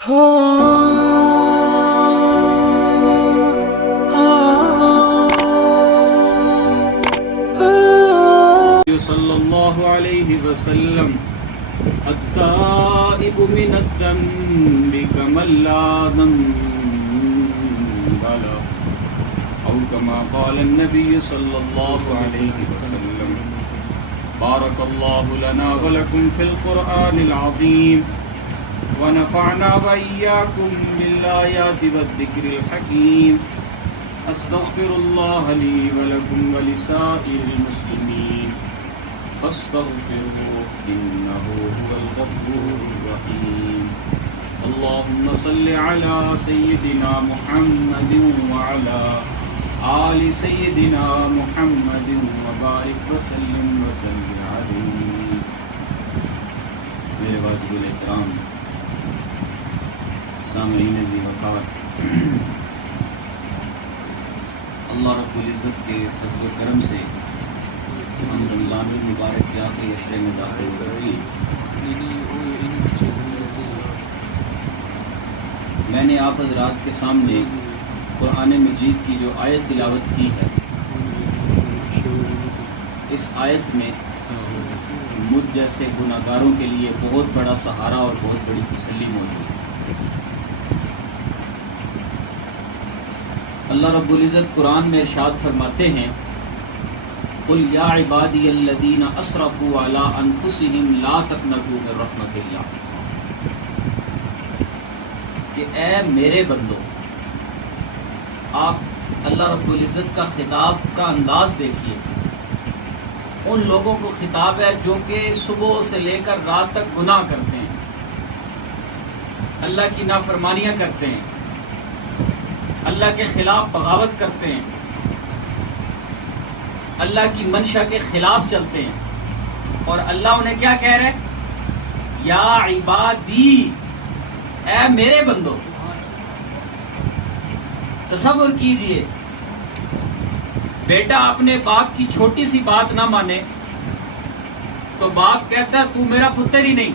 صلی اللہ علیہ وسلم التائب من الذنب كمن لا ذنب له او كما قال النبي صلی اللہ علیہ وسلم بارک اللہ لنا ولکم فی القرآن العظیم ونفعنا وإياكم بالآيات والذكر الحكيم أستغفر الله لي ولكم ولسائر المسلمين فاستغفروه إنه هو الغفور الرحيم اللهم صل على سيدنا محمد وعلى آل سيدنا محمد وبارك وسلم عليه. میرے واجب الاحترام سامعین ذی وقار، اللہ رب العزت کے فضل و کرم سے ہم رمضان المبارک کے آخری عشرے میں داخل ہو رہے ہیں. میں نے آپ حضرات کے سامنے قرآن مجید کی جو آیت تلاوت کی ہے، اس آیت میں مجھ جیسے گناہ گاروں کے لیے بہت بڑا سہارا اور بہت بڑی تسلی موجود ہے. اللہ رب العزت قرآن میں ارشاد فرماتے ہیں قل یا عبادی الذین اسرفوا علی انفسہم لا تقنطوا من رحمت اللہ، کہ اے میرے بندو، آپ اللہ رب العزت کا خطاب کا انداز دیکھیے. ان لوگوں کو خطاب ہے جو کہ صبح سے لے کر رات تک گناہ کرتے ہیں، اللہ کی نافرمانیاں کرتے ہیں، اللہ کے خلاف بغاوت کرتے ہیں، اللہ کی منشا کے خلاف چلتے ہیں. اور اللہ انہیں کیا کہہ رہے ہیں؟ یا عبادی، اے میرے بندو. تصور کیجئے، بیٹا اپنے باپ کی چھوٹی سی بات نہ مانے تو باپ کہتا ہے تو میرا پتر ہی نہیں.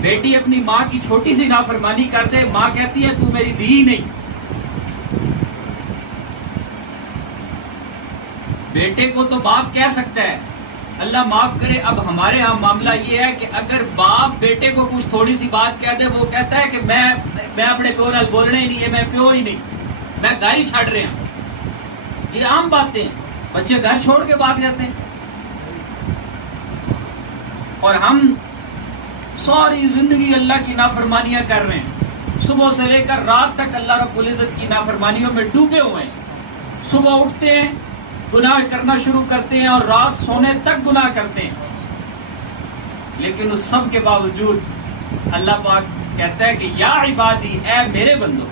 بیٹی اپنی ماں کی چھوٹی سی نافرمانی کر دے، ماں کہتی ہے تو میری دی ہی نہیں. بیٹے کو تو باپ کہہ سکتا ہے، اللہ معاف کرے. اب ہمارے ہاں معاملہ یہ ہے کہ اگر باپ بیٹے کو کچھ تھوڑی سی بات کہہ دے، وہ کہتا ہے کہ میں اپنے پیو نال بولنا ہی نہیں ہے، میں پیو ہی نہیں، میں گھر ہی چھڑ رہے ہیں. یہ عام باتیں ہیں، بچے گھر چھوڑ کے بھاگ جاتے ہیں. اور ہم ساری زندگی اللہ کی نافرمانیاں کر رہے ہیں، صبح سے لے کر رات تک اللہ رب العزت کی نافرمانیوں میں ڈوبے ہوئے ہیں. صبح اٹھتے ہیں گناہ کرنا شروع کرتے ہیں اور رات سونے تک گناہ کرتے ہیں. لیکن اس سب کے باوجود اللہ پاک کہتا ہے کہ یا عبادی، اے میرے بندو.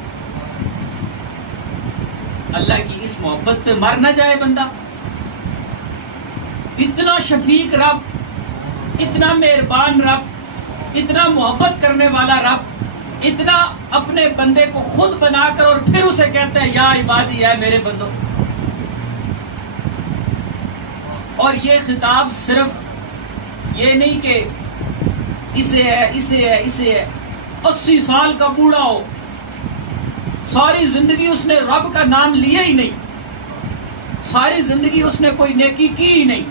اللہ کی اس محبت پہ مر نہ جائے بندہ. اتنا شفیق رب، اتنا مہربان رب، اتنا محبت کرنے والا رب، اتنا اپنے بندے کو خود بنا کر اور پھر اسے کہتا ہے یا عبادی، اے میرے بندو. اور یہ خطاب صرف یہ نہیں کہ اسے ہے 80 سال کا بوڑھا ہو، ساری زندگی اس نے رب کا نام لیا ہی نہیں، ساری زندگی اس نے کوئی نیکی کی ہی نہیں،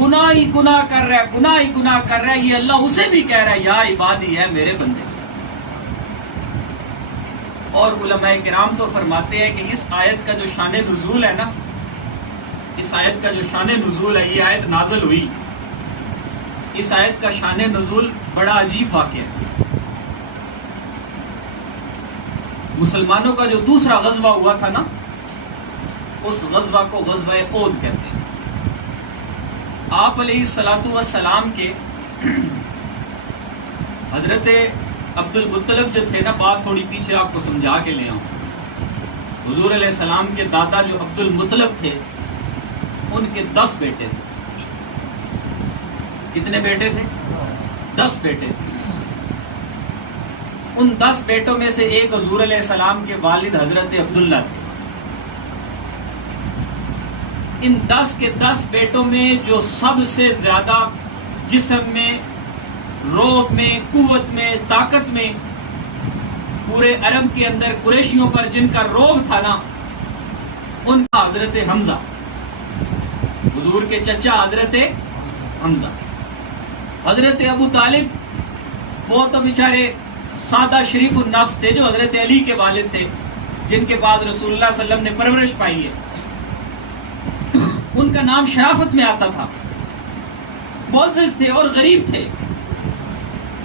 گناہ ہی گناہ کر رہا ہے، گناہ ہی گناہ کر رہا ہے. یہ اللہ اسے بھی کہہ رہا ہے یا عبادی، ہے میرے بندے. اور علماء کرام تو فرماتے ہیں کہ اس آیت کا جو شان نزول ہے نا، اس آیت کا جو شان نزول ہے، یہ آیت نازل ہوئی، اس آیت کا شان نزول بڑا عجیب واقعہ ہے. مسلمانوں کا جو دوسرا غزوہ ہوا تھا نا، اس غزوہ کو غزوہ احد کہتے ہیں. آپ علیہ الصلوۃ والسلام کے حضرت عبد المطلب جو تھے نا، بات تھوڑی پیچھے آپ کو سمجھا کے لے آؤں. حضور علیہ السلام کے دادا جو عبد المطلب تھے، ان کے 10 بیٹے تھے. کتنے بیٹے تھے؟ 10 بیٹے تھے. ان 10 بیٹوں میں سے ایک حضور علیہ السلام کے والد حضرت عبداللہ تھے. ان 10 کے 10 بیٹوں میں جو سب سے زیادہ جسم میں روب میں، قوت میں، طاقت میں پورے عرب کے اندر قریشیوں پر جن کا روب تھا نا، ان کا حضرت حمزہ، حضور کے چچا حضرت حمزہ۔ حضرت ابو طالب وہ تو بیچارے سادہ شریف النفس تھے، جو حضرت علی کے والد تھے، جن کے پاس رسول اللہ صلی اللہ علیہ وسلم نے پرورش پائی ہے۔ ان کا نام شرافت میں آتا تھا، معزز تھے اور غریب تھے،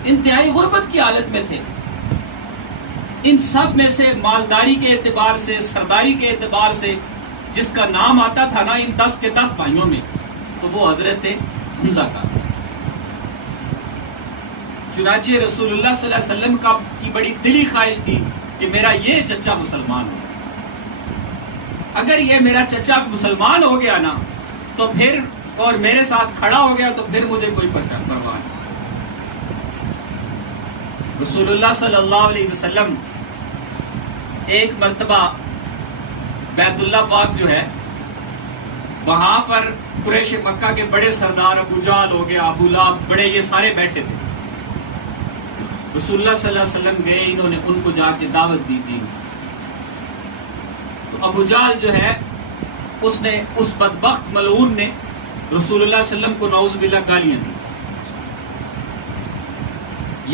انتہائی غربت کی حالت میں تھے۔ ان سب میں سے مالداری کے اعتبار سے، سرداری کے اعتبار سے جس کا نام آتا تھا نا ان 10 کے 10 بھائیوں میں، تو وہ حضرت حمزہ کا۔ چنانچہ رسول اللہ صلی اللہ علیہ وسلم کی بڑی دلی خواہش تھی کہ میرا یہ چچا مسلمان ہو۔ اگر یہ میرا چچا مسلمان ہو گیا نا تو پھر، اور میرے ساتھ کھڑا ہو گیا تو پھر مجھے کوئی پرواہ نہیں۔ رسول اللہ صلی اللہ علیہ وسلم ایک مرتبہ بیت اللہ پاک جو ہے وہاں پر قریش مکہ کے بڑے سردار ابو جہل ہو گیا، ابو لہب، بڑے یہ سارے بیٹھے تھے۔ رسول اللہ صلی اللہ علیہ وسلم گئے، انہوں نے ان کو جا کے دعوت دی تھی۔ تو ابو جہل جو ہے اس نے، اس بدبخت ملعون نے رسول اللہ صلی اللہ علیہ وسلم کو نعوذ باللہ گالیاں دی۔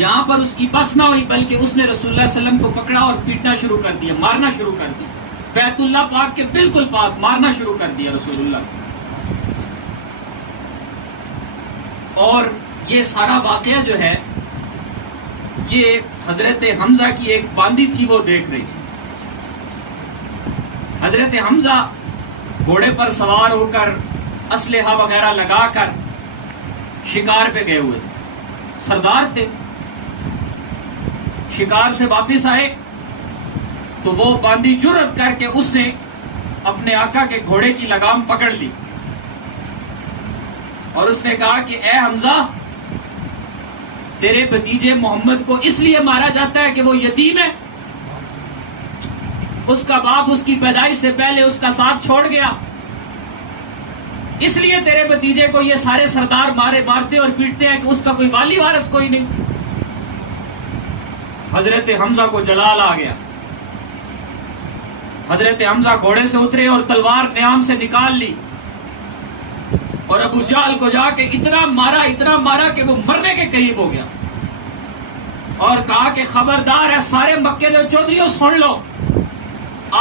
یہاں پر اس کی بس نہ ہوئی، بلکہ اس نے رسول اللہ صلی اللہ علیہ وسلم کو پکڑا اور پیٹنا شروع کر دیا، مارنا شروع کر دیا، بیت اللہ پاک کے بالکل پاس مارنا شروع کر دیا رسول اللہ کو۔ اور یہ سارا واقعہ جو ہے یہ حضرت حمزہ کی ایک باندی تھی، وہ دیکھ رہی تھی۔ حضرت حمزہ گھوڑے پر سوار ہو کر، اسلحہ وغیرہ لگا کر شکار پہ گئے ہوئے تھے، سردار تھے۔ شکار سے واپس آئے تو وہ باندی جرأت کر کے اس نے اپنے آقا کے گھوڑے کی لگام پکڑ لی اور اس نے کہا کہ اے حمزہ، تیرے بھتیجے محمد کو اس لیے مارا جاتا ہے کہ وہ یتیم ہے، اس کا باپ اس کی پیدائش سے پہلے اس کا ساتھ چھوڑ گیا، اس لیے تیرے بھتیجے کو یہ سارے سردار مارتے اور پیٹتے ہیں کہ اس کا کوئی والی وارث کوئی نہیں۔ حضرت حمزہ کو جلال آ گیا۔ حضرت حمزہ گھوڑے سے اترے اور تلوار نیام سے نکال لی اور ابو جہل کو جا کے اتنا مارا کہ وہ مرنے کے قریب ہو گیا، اور کہا کہ خبردار ہے سارے مکے کے چودھریوں، سن لو،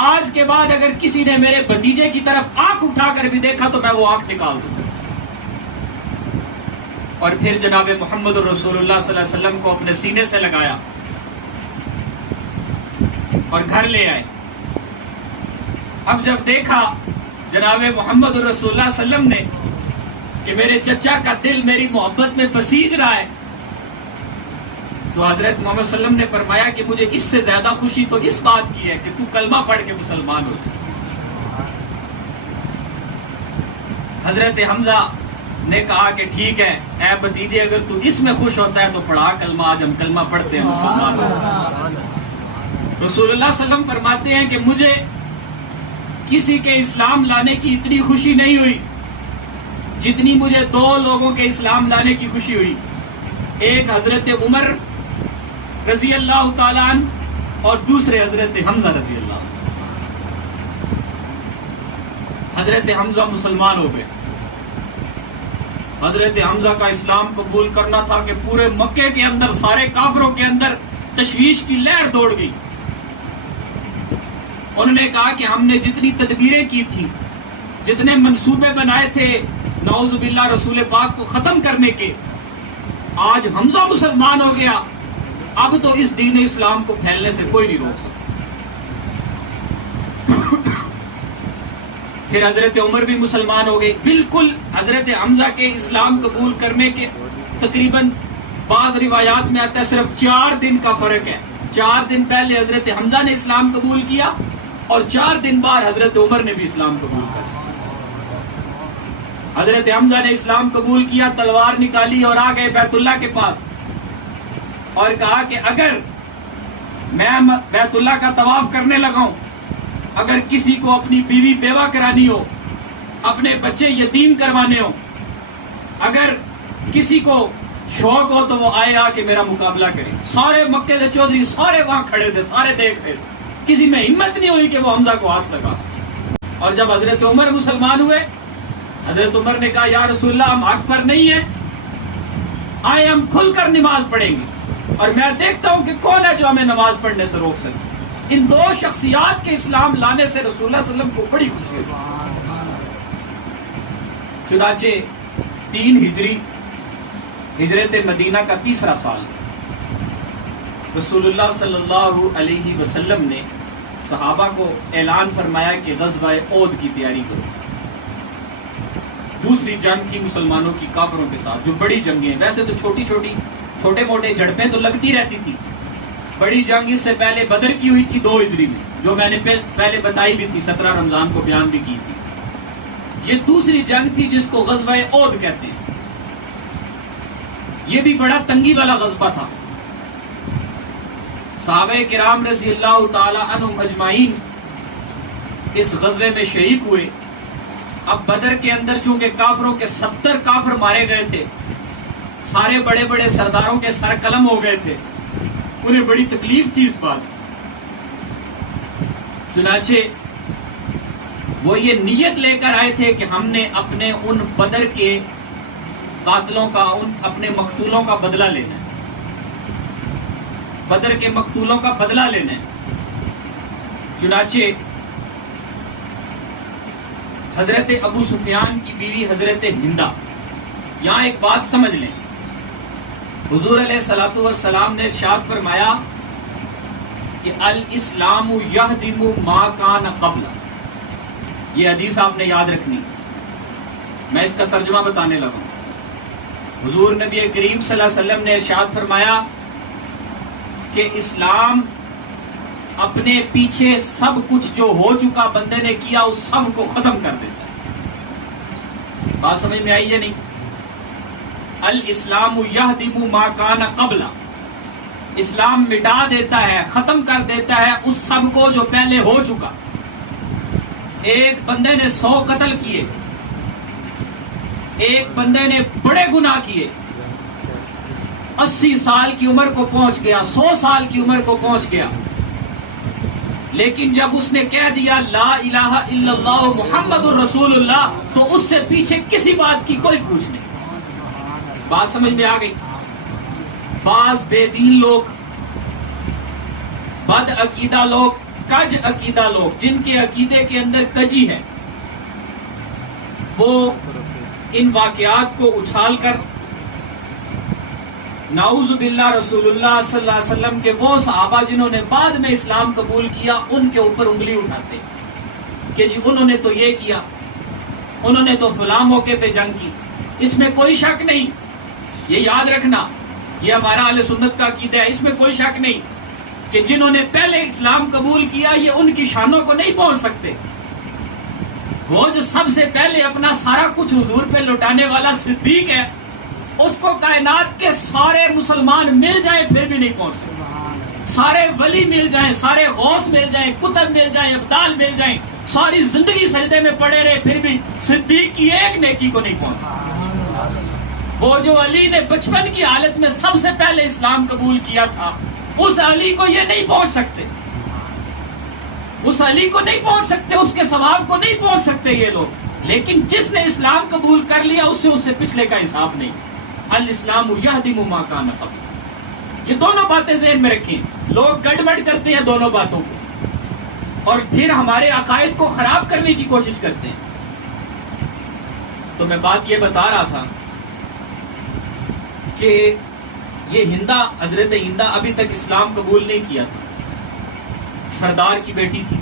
آج کے بعد اگر کسی نے میرے بھتیجے کی طرف آنکھ اٹھا کر بھی دیکھا تو میں وہ آنکھ نکال دوں۔ اور پھر جناب محمد رسول اللہ صلی اللہ علیہ وسلم کو اپنے سینے سے لگایا اور گھر لے آئے۔ اب جب دیکھا جناب محمد رسول اللہ صلی اللہ علیہ وسلم نے کہ میرے چچا کا دل میری محبت میں بسیج رہا ہے، تو حضرت محمد صلی اللہ علیہ وسلم نے فرمایا کہ مجھے اس سے زیادہ خوشی تو اس بات کی ہے کہ تو کلمہ پڑھ کے مسلمان ہو۔ حضرت حمزہ نے کہا کہ ٹھیک ہے اے بھتیجے، اگر تو اس میں خوش ہوتا ہے تو پڑھا کلمہ، آج ہم کلمہ پڑھتے ہیں، مسلمان ہو۔ رسول اللہ صلی اللہ علیہ وسلم فرماتے ہیں کہ مجھے کسی کے اسلام لانے کی اتنی خوشی نہیں ہوئی جتنی مجھے 2 لوگوں کے اسلام لانے کی خوشی ہوئی، ایک حضرت عمر رضی اللہ تعالیٰ عنہ اور دوسرے حضرت حمزہ رضی اللہ عنہ۔ حضرت حمزہ مسلمان ہو گئے۔ حضرت حمزہ کا اسلام قبول کرنا تھا کہ پورے مکے کے اندر، سارے کافروں کے اندر تشویش کی لہر دوڑ گئی۔ انہوں نے کہا کہ ہم نے جتنی تدبیریں کی تھی، جتنے منصوبے بنائے تھے نعوذ باللہ رسول پاک کو ختم کرنے کے، آج حمزہ مسلمان ہو گیا، اب تو اس دین اسلام کو پھیلنے سے کوئی نہیں روک سکتا۔ پھر حضرت عمر بھی مسلمان ہو گئے۔ بالکل حضرت حمزہ کے اسلام قبول کرنے کے تقریباً بعض روایات میں آتا ہے صرف 4 دن کا فرق ہے۔ 4 دن پہلے حضرت حمزہ نے اسلام قبول کیا اور 4 دن بعد حضرت عمر نے بھی اسلام قبول کیا۔ حضرت حمزہ نے اسلام قبول کیا، تلوار نکالی اور آ گئے بیت اللہ کے پاس اور کہا کہ اگر میں بیت اللہ کا طواف کرنے لگا ہوں، اگر کسی کو اپنی بیوی بیوہ کرانی ہو، اپنے بچے یتیم کروانے ہو، اگر کسی کو شوق ہو تو وہ آئے آ کے میرا مقابلہ کرے. سارے مکے کے چودھری سارے وہاں کھڑے تھے, سارے دیکھ رہے تھے, کسی میں ہمت نہیں ہوئی کہ وہ حمزہ کو ہاتھ لگا سکے. اور جب حضرت عمر مسلمان ہوئے, حضرت عمر نے کہا یا رسول اللہ ہم حق پر نہیں ہیں, آئے ہم کھل کر نماز پڑھیں گے, اور میں دیکھتا ہوں کہ کون ہے جو ہمیں نماز پڑھنے سے روک سکے. ان دو شخصیات کے اسلام لانے سے رسول اللہ صلی اللہ علیہ وسلم کو بڑی خوشی ہوئی. چنانچہ 3 ہجری ہجرت مدینہ کا 3را سال, رسول اللہ صلی اللہ علیہ وسلم نے صحابہ کو اعلان فرمایا کہ غزوہ احد کی تیاری کرو. دوسری جنگ تھی مسلمانوں کی کافروں کے ساتھ, جو بڑی جنگیں, ویسے تو چھوٹے موٹے جھڑپیں تو لگتی رہتی تھی. بڑی جنگ اس سے پہلے بدر کی ہوئی تھی 2 ہجری میں, جو میں نے پہلے بتائی بھی تھی, 17 رمضان کو بیان بھی کی تھی. یہ دوسری جنگ تھی جس کو غزوہ احد کہتے ہیں. یہ بھی بڑا تنگی والا غزوہ تھا. صحابہ کرام رضی اللہ تعالی عنہم اجمعین اس غزوے میں شریک ہوئے. اب بدر کے اندر چونکہ کافروں کے 70 کافر مارے گئے تھے, سارے بڑے بڑے سرداروں کے سر قلم ہو گئے تھے, انہیں بڑی تکلیف تھی اس بات. چنانچہ وہ یہ نیت لے کر آئے تھے کہ ہم نے اپنے ان بدر کے قاتلوں کا, اپنے مقتولوں کا بدلہ لینا ہے, بدر کے مقتولوں کا بدلہ لینا ہے. چنانچہ حضرت ابو سفیان کی بیوی حضرت ہندہ, یہاں ایک بات سمجھ لیں, حضور علیہ الصلوۃ والسلام نے ارشاد فرمایا کہ الاسلام یہدم ما کان قبل. یہ حدیث آپ نے یاد رکھنی, میں اس کا ترجمہ بتانے لگا. حضور نبی کریم صلی اللہ علیہ وسلم نے ارشاد فرمایا کہ اسلام اپنے پیچھے سب کچھ جو ہو چکا بندے نے کیا اس سب کو ختم کر دیتا ہے. بات سمجھ میں آئی یا نہیں؟ الاسلام یہدم ما کان قبل, اسلام مٹا دیتا ہے, ختم کر دیتا ہے اس سب کو جو پہلے ہو چکا. ایک بندے نے 100 قتل کیے, ایک بندے نے بڑے گناہ کیے, 80 سال کی عمر کو پہنچ گیا, 100 سال کی عمر کو پہنچ گیا, لیکن جب اس نے کہہ دیا لا الہ الا اللہ محمد الرسول اللہ, تو اس سے پیچھے کسی بات کی کوئی پوچھ نہیں. بات سمجھ میں آ گئی؟ بعض بے دین لوگ, بد عقیدہ لوگ, کج عقیدہ لوگ, جن کے عقیدے کے اندر کجی ہے, وہ ان واقعات کو اچھال کر نعوذ باللہ رسول اللہ صلی اللہ علیہ وسلم کے وہ صحابہ جنہوں نے بعد میں اسلام قبول کیا ان کے اوپر انگلی اٹھاتے کہ جی انہوں نے تو یہ کیا, انہوں نے تو فلاں موقع پہ جنگ کی. اس میں کوئی شک نہیں, یہ یاد رکھنا, یہ ہمارا اہل سنت کا عقیدہ ہے, اس میں کوئی شک نہیں کہ جنہوں نے پہلے اسلام قبول کیا یہ ان کی شانوں کو نہیں پہنچ سکتے. وہ جو سب سے پہلے اپنا سارا کچھ حضور پہ لٹانے والا صدیق ہے, اس کو کائنات کے سارے مسلمان مل جائیں پھر بھی نہیں پہنچ سکتے. سارے ولی مل جائیں, سارے غوث مل جائیں, کتب مل جائیں, ابدال مل جائیں, ساری زندگی سجدے میں پڑے رہے پھر بھی صدیق کی ایک نیکی کو نہیں پہنچ سکتے. وہ جو علی نے بچپن کی حالت میں سب سے پہلے اسلام قبول کیا تھا, اس علی کو یہ نہیں پہنچ سکتے, اس علی کو نہیں پہنچ سکتے, اس کے ثواب کو نہیں پہنچ سکتے یہ لوگ. لیکن جس نے اسلام قبول کر لیا اس سے پچھلے کا حساب نہیں. الاسلام یہدم ما کان قبل. یہ دونوں باتیں ذہن میں رکھیں. لوگ گڑبڑ کرتے ہیں دونوں باتوں کو, اور پھر ہمارے عقائد کو خراب کرنے کی کوشش کرتے ہیں. تو میں بات یہ بتا رہا تھا کہ یہ ہندہ, حضرت ہندہ ابھی تک اسلام قبول نہیں کیا تھا. سردار کی بیٹی تھی,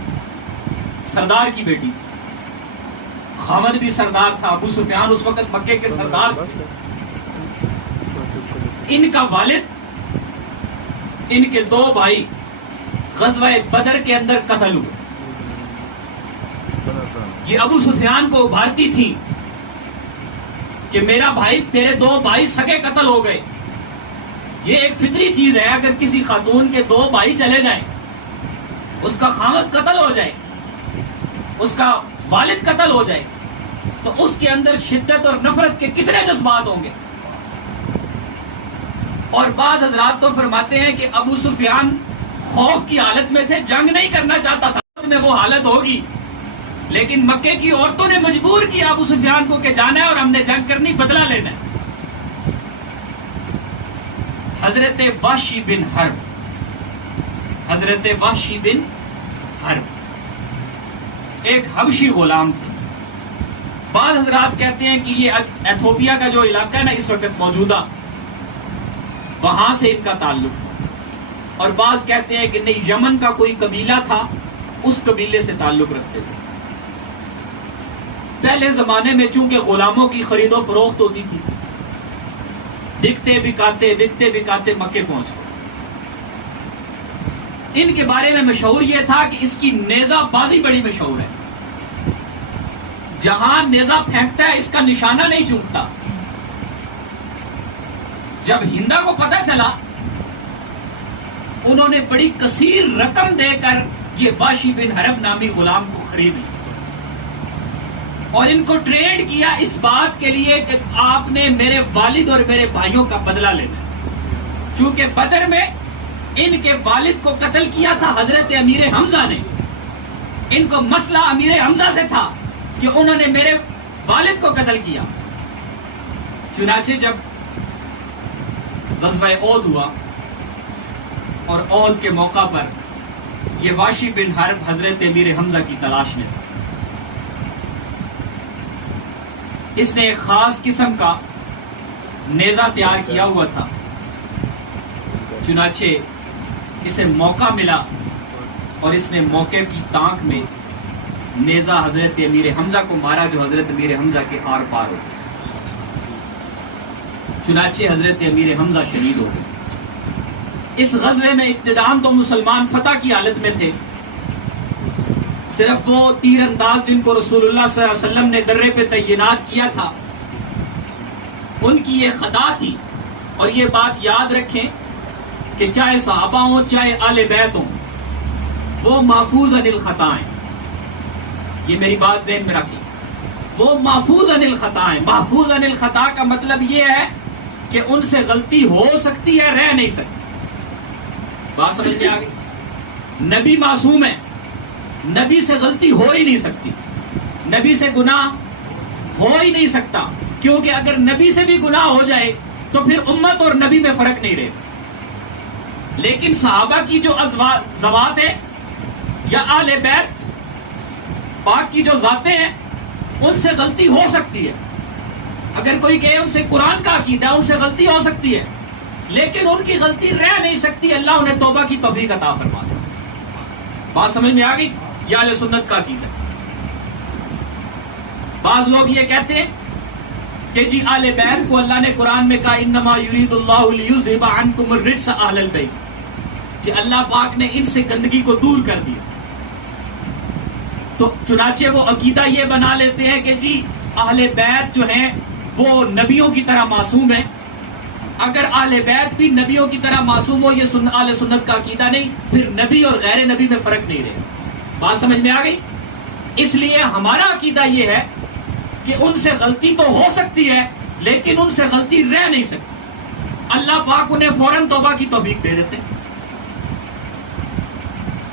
سردار کی بیٹی تھی. خامد بھی سردار تھا, ابو سفیان اس وقت مکے کے سردار تھے. ان کا والد, ان کے 2 بھائی غزوہ بدر کے اندر قتل ہوئے. یہ ابو سفیان کو ابھارتی تھی کہ میرا بھائی, میرے 2 بھائی سگے قتل ہو گئے. یہ ایک فطری چیز ہے, اگر کسی خاتون کے 2 بھائی چلے جائیں, اس کا خامد قتل ہو جائے, اس کا والد قتل ہو جائے, تو اس کے اندر شدت اور نفرت کے کتنے جذبات ہوں گے. اور بعض حضرات تو فرماتے ہیں کہ ابو سفیان خوف کی حالت میں تھے، جنگ نہیں کرنا چاہتا تھا، میں وہ حالت ہوگی، لیکن مکے کی عورتوں نے مجبور کیا ابو سفیان کو کہ جانا ہے اور ہم نے جنگ کرنی، بدلہ لینا ہے۔ حضرت وحشی بن حرب، حضرت وحشی بن حرب ایک حبشی غلام تھے۔ بعض حضرات کہتے ہیں کہ یہ ایتھوپیا کا جو علاقہ ہے نا اس وقت موجودہ، وہاں سے ان کا تعلق تھا، اور بعض کہتے ہیں کہ نہیں، یمن کا کوئی قبیلہ تھا، اس قبیلے سے تعلق رکھتے تھے۔ پہلے زمانے میں چونکہ غلاموں کی خرید و فروخت ہوتی تھی، بکتے بکاتے مکے پہنچ گئے۔ ان کے بارے میں مشہور یہ تھا کہ اس کی نیزہ بازی بڑی مشہور ہے، جہاں نیزہ پھینکتا ہے اس کا نشانہ نہیں چوکتا۔ جب ہندا کو پتہ چلا، انہوں نے بڑی کثیر رقم دے کر یہ وحشی بن حرب نامی غلام کو خرید لیا اور ان کو ٹرینڈ کیا اس بات کے لیے کہ آپ نے میرے والد اور میرے بھائیوں کا بدلہ لینا ہے۔ چونکہ بدر میں ان کے والد کو قتل کیا تھا حضرت امیر حمزہ نے، ان کو مسئلہ امیر حمزہ سے تھا کہ انہوں نے میرے والد کو قتل کیا۔ چنانچہ جب غزوہ احد ہوا اور احد کے موقع پر یہ وحشی بن حرب حضرت امیر حمزہ کی تلاش میں تھا، اس نے ایک خاص قسم کا نیزہ تیار کیا ہوا تھا۔ چنانچہ اسے موقع ملا اور اس نے موقع کی تانک میں نیزہ حضرت امیر حمزہ کو مارا، جو حضرت امیر حمزہ کے آر پار ہو گئے۔ چنانچہ حضرت امیر حمزہ شہید ہو گئے۔ اس غزوے میں ابتداءً تو مسلمان فتح کی حالت میں تھے، صرف وہ تیر انداز جن کو رسول اللہ صلی اللہ علیہ وسلم نے درے پہ تعینات کیا تھا، ان کی یہ خطا تھی۔ اور یہ بات یاد رکھیں کہ چاہے صحابہ ہوں چاہے آل بیت ہوں، وہ محفوظ عن الخطا ہیں۔ یہ میری بات ذہن میں رکھیں، وہ محفوظ عن الخطا ہیں۔ محفوظ عن الخطا کا مطلب یہ ہے کہ ان سے غلطی ہو سکتی ہے، رہ نہیں سکتی۔ بات سمجھ میں آ گئی؟ نبی معصوم ہے، نبی سے غلطی ہو ہی نہیں سکتی، نبی سے گناہ ہو ہی نہیں سکتا، کیونکہ اگر نبی سے بھی گناہ ہو جائے تو پھر امت اور نبی میں فرق نہیں رہے۔ لیکن صحابہ کی جو ذوات ہے یا آل بیت پاک کی جو ذاتیں ہیں، ان سے غلطی ہو سکتی ہے۔ اگر کوئی کہے ان سے قرآن کا عقیدہ، ان سے غلطی ہو سکتی ہے، لیکن ان کی غلطی رہ نہیں سکتی، اللہ انہیں توبہ کی توفیق عطا فرما دے۔ بات سمجھ میں آ گئی؟ یہ اہل سنت کا عقیدہ۔ بعض لوگ یہ کہتے ہیں کہ جی آل بیت کو اللہ نے قرآن میں کہا انما یرید اللہ لیذھب عنکم الرجس اہل البیت، کہ اللہ پاک نے ان سے گندگی کو دور کر دیا۔ تو چنانچہ وہ عقیدہ یہ بنا لیتے ہیں کہ جی اہل بیت جو ہیں وہ نبیوں کی طرح معصوم ہیں۔ اگر اہل بیت بھی نبیوں کی طرح معصوم ہو، یہ اہل سنت کا عقیدہ نہیں، پھر نبی اور غیر نبی میں فرق نہیں رہے۔ بات سمجھ میں آ گئی؟ اس لیے ہمارا عقیدہ یہ ہے کہ ان سے غلطی تو ہو سکتی ہے، لیکن ان سے غلطی رہ نہیں سکتی، اللہ پاک انہیں فوراً توبہ کی توفیق دے دیتے۔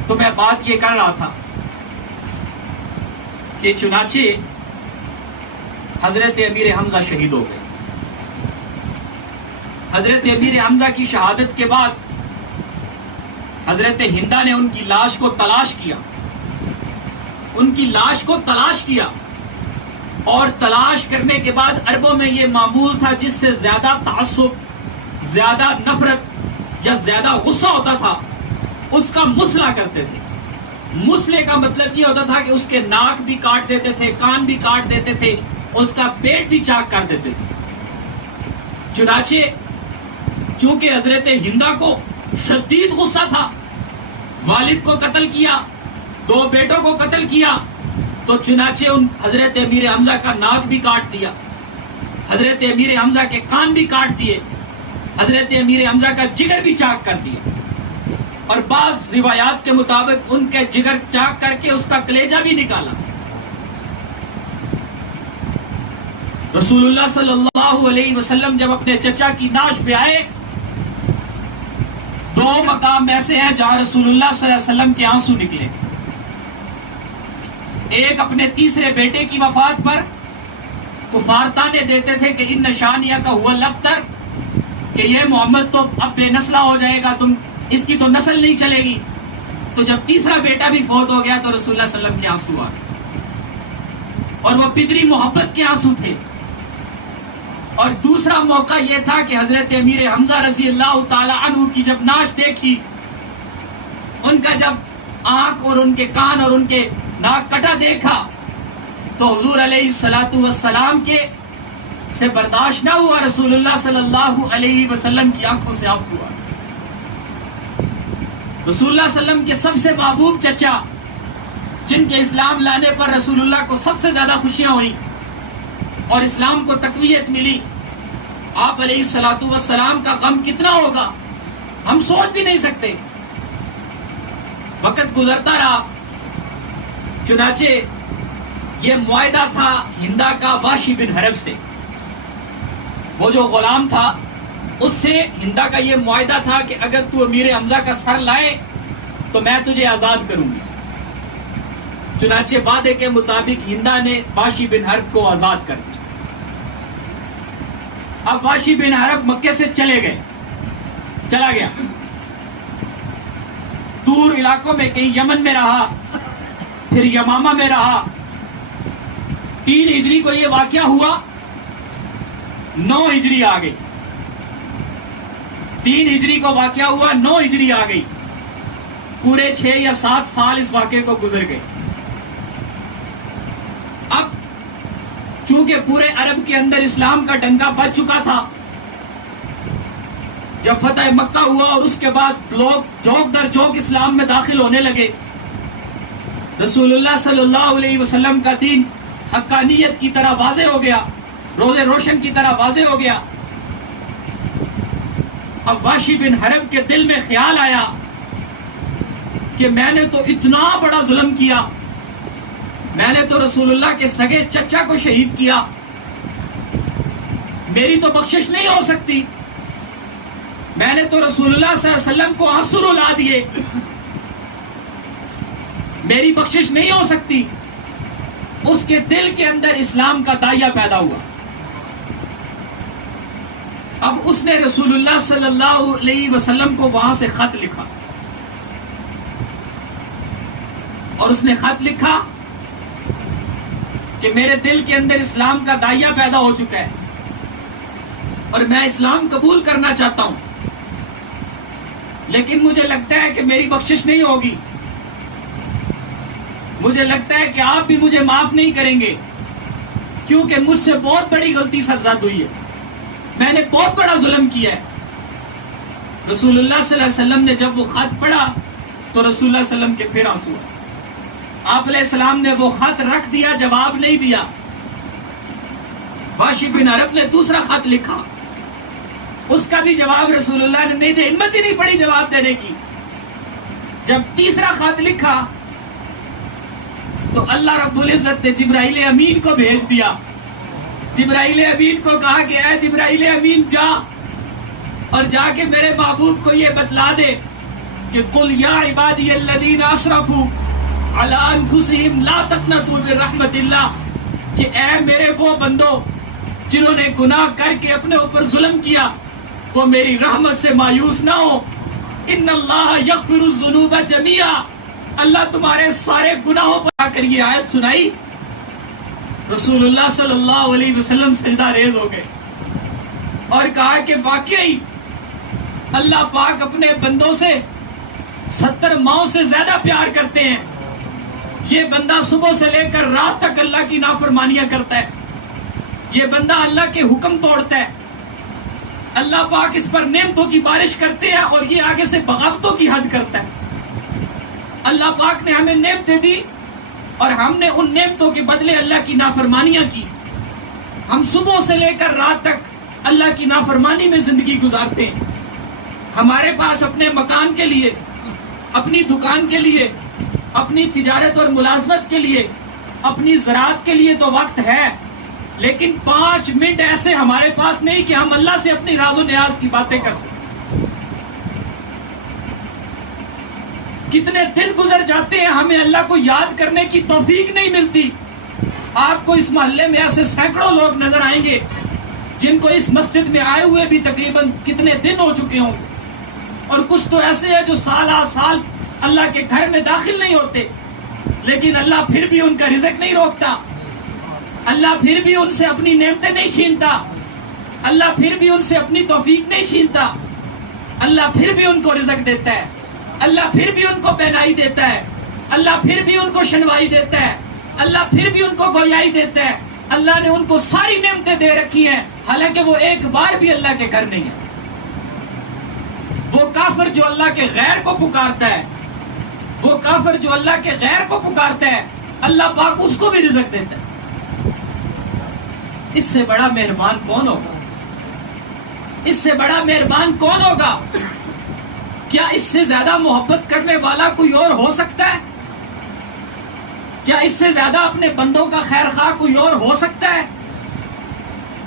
تو میں بات یہ کر رہا تھا کہ چنانچہ حضرت امیر حمزہ شہید ہو گئے۔ حضرت امیر حمزہ کی شہادت کے بعد حضرت ہندا نے ان کی لاش کو تلاش کیا، ان کی لاش کو تلاش کیا، اور تلاش کرنے کے بعد عربوں میں یہ معمول تھا، جس سے زیادہ تعصب، زیادہ نفرت یا زیادہ غصہ ہوتا تھا اس کا مسئلہ کرتے تھے۔ مسئلے کا مطلب یہ ہوتا تھا کہ اس کے ناک بھی کاٹ دیتے تھے، کان بھی کاٹ دیتے تھے، اس کا پیٹ بھی چاک کر دیتے تھے۔ چنانچہ چونکہ حضرت ہندا کو شدید غصہ تھا، والد کو قتل کیا، 2 بیٹوں کو قتل کیا، تو چنانچہ ان حضرت امیر حمزہ کا ناک بھی کاٹ دیا، حضرت امیر حمزہ کے کان بھی کاٹ دیے، حضرت امیر حمزہ کا جگر بھی چاک کر دیا، اور بعض روایات کے مطابق ان کے جگر چاک کر کے اس کا کلیجہ بھی نکالا۔ رسول اللہ صلی اللہ علیہ وسلم جب اپنے چچا کی ناش پہ آئے دو مقام ایسے ہیں جہاں رسول اللہ صلی اللہ علیہ وسلم کے آنسو نکلے. ایک اپنے تیسرے بیٹے کی وفات پر کفار تانے دیتے تھے کہ ان شانیہ کا ہوا الابتر، کہ یہ محمد تو اب بے نسلہ ہو جائے گا، اس کی تو نسل نہیں چلے گی. تو جب تیسرا بیٹا بھی فوت ہو گیا تو رسول اللہ صلی اللہ علیہ وسلم کے آنسو آ گئے، اور وہ پدری محبت کے آنسو تھے. اور دوسرا موقع یہ تھا کہ حضرت امیر حمزہ رضی اللہ تعالی عنہ کی جب نعش دیکھی، ان کا جب آنکھ اور ان کے کان اور ان کے ناک کٹا دیکھا، تو حضور علیہ الصلوۃ والسلام کے سے برداشت نہ ہوا، رسول اللہ صلی اللہ علیہ وسلم کی آنکھوں سے آنسو آ گئے. رسول اللہ صلی اللہ علیہ وسلم کے سب سے محبوب چچا، جن کے اسلام لانے پر رسول اللہ کو سب سے زیادہ خوشیاں ہوئی اور اسلام کو تقویت ملی، آپ علیہ الصلوۃ والسلام کا غم کتنا ہوگا ہم سوچ بھی نہیں سکتے. وقت گزرتا رہا، چنانچہ یہ معاہدہ تھا ہندا کا واشی بن حرب سے. وہ جو غلام تھا اس سے ہندا کا یہ معاہدہ تھا کہ اگر تو امیر حمزہ کا سر لائے تو میں تجھے آزاد کروں گی. چنانچہ وعدے کے مطابق ہندا نے واشی بن حرب کو آزاد کر دیا. اب واشی بن حرب مکے سے چلا گیا دور علاقوں میں، کہیں یمن میں رہا، پھر یمامہ میں رہا. 3 ہجری کو یہ واقعہ ہوا، 9 ہجری آ گئی. 3 ہجری کو واقعہ ہوا، 9 ہجری آ گئی. پورے 6 یا 7 سال اس واقعے کو گزر گئے. اب چونکہ پورے عرب کے اندر اسلام کا ڈنکا بج چکا تھا، جب فتح مکہ ہوا اور اس کے بعد لوگ جوک در جوک اسلام میں داخل ہونے لگے، رسول اللہ صلی اللہ علیہ وسلم کا دین حقانیت کی طرح واضح ہو گیا، روزے روشن کی طرح واضح ہو گیا. اب واشی بن حرب کے دل میں خیال آیا کہ میں نے تو اتنا بڑا ظلم کیا، میں نے تو رسول اللہ کے سگے چچا کو شہید کیا، میری تو بخشش نہیں ہو سکتی. میں نے تو رسول اللہ صلی اللہ علیہ وسلم کو آنسو رلا دیے، میری بخشش نہیں ہو سکتی. اس کے دل کے اندر اسلام کا داعیہ پیدا ہوا. اب اس نے رسول اللہ صلی اللہ علیہ وسلم کو وہاں سے خط لکھا، اور اس نے خط لکھا کہ میرے دل کے اندر اسلام کا داعیہ پیدا ہو چکا ہے اور میں اسلام قبول کرنا چاہتا ہوں، لیکن مجھے لگتا ہے کہ میری بخشش نہیں ہوگی. مجھے لگتا ہے کہ آپ بھی مجھے معاف نہیں کریں گے، کیونکہ مجھ سے بہت بڑی غلطی سرزد ہوئی ہے، میں نے بہت بڑا ظلم کیا ہے. رسول اللہ صلی اللہ علیہ وسلم نے جب وہ خط پڑھا تو رسول اللہ صلی اللہ علیہ وسلم کے پھر آنسو آئے. آپ علیہ السلام نے وہ خط رکھ دیا، جواب نہیں دیا. واشی بن حرب نے دوسرا خط لکھا، اس کا بھی جواب رسول اللہ نے نہیں دیا، ہمت ہی نہیں پڑی جواب دینے کی. جب تیسرا خط لکھا تو اللہ رب العزت نے جبرائیل امین کو بھیج دیا. جبرائیل امین کو کہا کہ اے جبرائیل امین جا اور جا کے میرے محبوب کو یہ بتلا دے کہ قل یا عبادی الذین اسرفوا علی انفسہم لا تقنطوا من رحمت اللہ، کہ اے میرے وہ بندو جنہوں نے گناہ کر کے اپنے اوپر ظلم کیا، وہ میری رحمت سے مایوس نہ ہو. ان اللہ یغفر الذنوب جميعا، اللہ تمہارے سارے گناہوں پر آ کر یہ آیت سنائی. رسول اللہ صلی اللہ علیہ وسلم سجدہ ریز ہو گئے اور کہا کہ واقعی اللہ پاک اپنے بندوں سے 70 ماؤں سے زیادہ پیار کرتے ہیں. یہ بندہ صبح سے لے کر رات تک اللہ کی نافرمانیاں کرتا ہے، یہ بندہ اللہ کے حکم توڑتا ہے، اللہ پاک اس پر نعمتوں کی بارش کرتے ہیں اور یہ آگے سے بغاوتوں کی حد کرتا ہے. اللہ پاک نے ہمیں نعمتیں دی اور ہم نے ان نعمتوں کے بدلے اللہ کی نافرمانیاں کی. ہم صبح سے لے کر رات تک اللہ کی نافرمانی میں زندگی گزارتے ہیں. ہمارے پاس اپنے مکان کے لیے، اپنی دکان کے لیے، اپنی تجارت اور ملازمت کے لیے، اپنی زراعت کے لیے تو وقت ہے، لیکن 5 منٹ ایسے ہمارے پاس نہیں کہ ہم اللہ سے اپنی راز و نیاز کی باتیں کر سکیں. کتنے دن گزر جاتے ہیں ہمیں اللہ کو یاد کرنے کی توفیق نہیں ملتی. آپ کو اس محلے میں ایسے سینکڑوں لوگ نظر آئیں گے جن کو اس مسجد میں آئے ہوئے بھی تقریباً کتنے دن ہو چکے ہوں, اور کچھ تو ایسے ہیں جو سال سال اللہ کے گھر میں داخل نہیں ہوتے, لیکن اللہ پھر بھی ان کا رزق نہیں روکتا, اللہ پھر بھی ان سے اپنی نعمتیں نہیں چھینتا, اللہ پھر بھی ان سے اپنی توفیق نہیں چھینتا, اللہ پھر بھی ان کو رزق دیتا ہے, اللہ پھر بھی ان کو بینائی دیتا ہے, اللہ پھر بھی ان کو شنوائی دیتا ہے, اللہ پھر بھی ان کو گویائی دیتا ہے. اللہ نے ان کو ساری نعمتیں دے رکھی ہیں, حالانکہ وہ ایک بار بھی اللہ کے گھر نہیں ہے. وہ کافر جو اللہ کے غیر کو پکارتا ہے, وہ کافر جو اللہ کے غیر کو پکارتا ہے, اللہ پاک اس کو بھی رزق دیتا ہے. اس سے بڑا مہربان کون ہوگا؟ اس سے بڑا مہربان کون ہوگا؟ کیا اس سے زیادہ محبت کرنے والا کوئی اور ہو سکتا ہے؟ کیا اس سے زیادہ اپنے بندوں کا خیر خواہ کوئی اور ہو سکتا ہے؟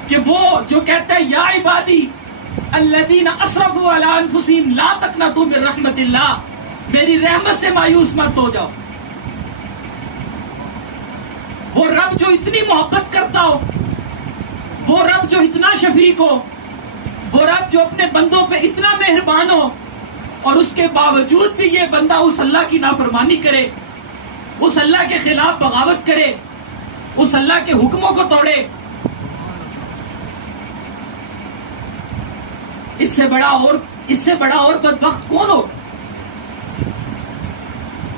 کہ وہ جو کہتا ہے یا عبادی الذین اسرفوا علی انفسہم لا تقنطوا من رحمت اللہ, میری رحمت سے مایوس مت ہو جاؤ. وہ رب جو اتنی محبت کرتا ہو, وہ رب جو اتنا شفیق ہو, وہ رب جو اپنے بندوں پہ اتنا مہربان ہو, اور اس کے باوجود بھی یہ بندہ اس اللہ کی نافرمانی کرے, اس اللہ کے خلاف بغاوت کرے, اس اللہ کے حکموں کو توڑے, اس سے بڑا اور بدبخت کون ہوگا؟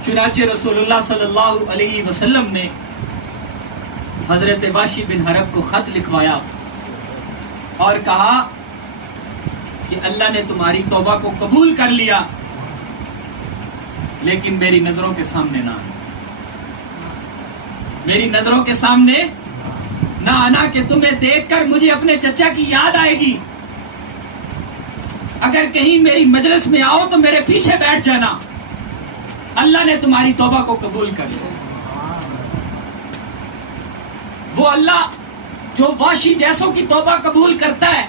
چنانچہ رسول اللہ صلی اللہ علیہ وسلم نے حضرت واشی بن حرب کو خط لکھوایا اور کہا کہ اللہ نے تمہاری توبہ کو قبول کر لیا, لیکن میری نظروں کے سامنے نہ آنا, میری نظروں کے سامنے نہ آنا, کہ تمہیں دیکھ کر مجھے اپنے چچا کی یاد آئے گی. اگر کہیں میری مجلس میں آؤ تو میرے پیچھے بیٹھ جانا, اللہ نے تمہاری توبہ کو قبول کر لیا. وہ اللہ جو واشی جیسوں کی توبہ قبول کرتا ہے,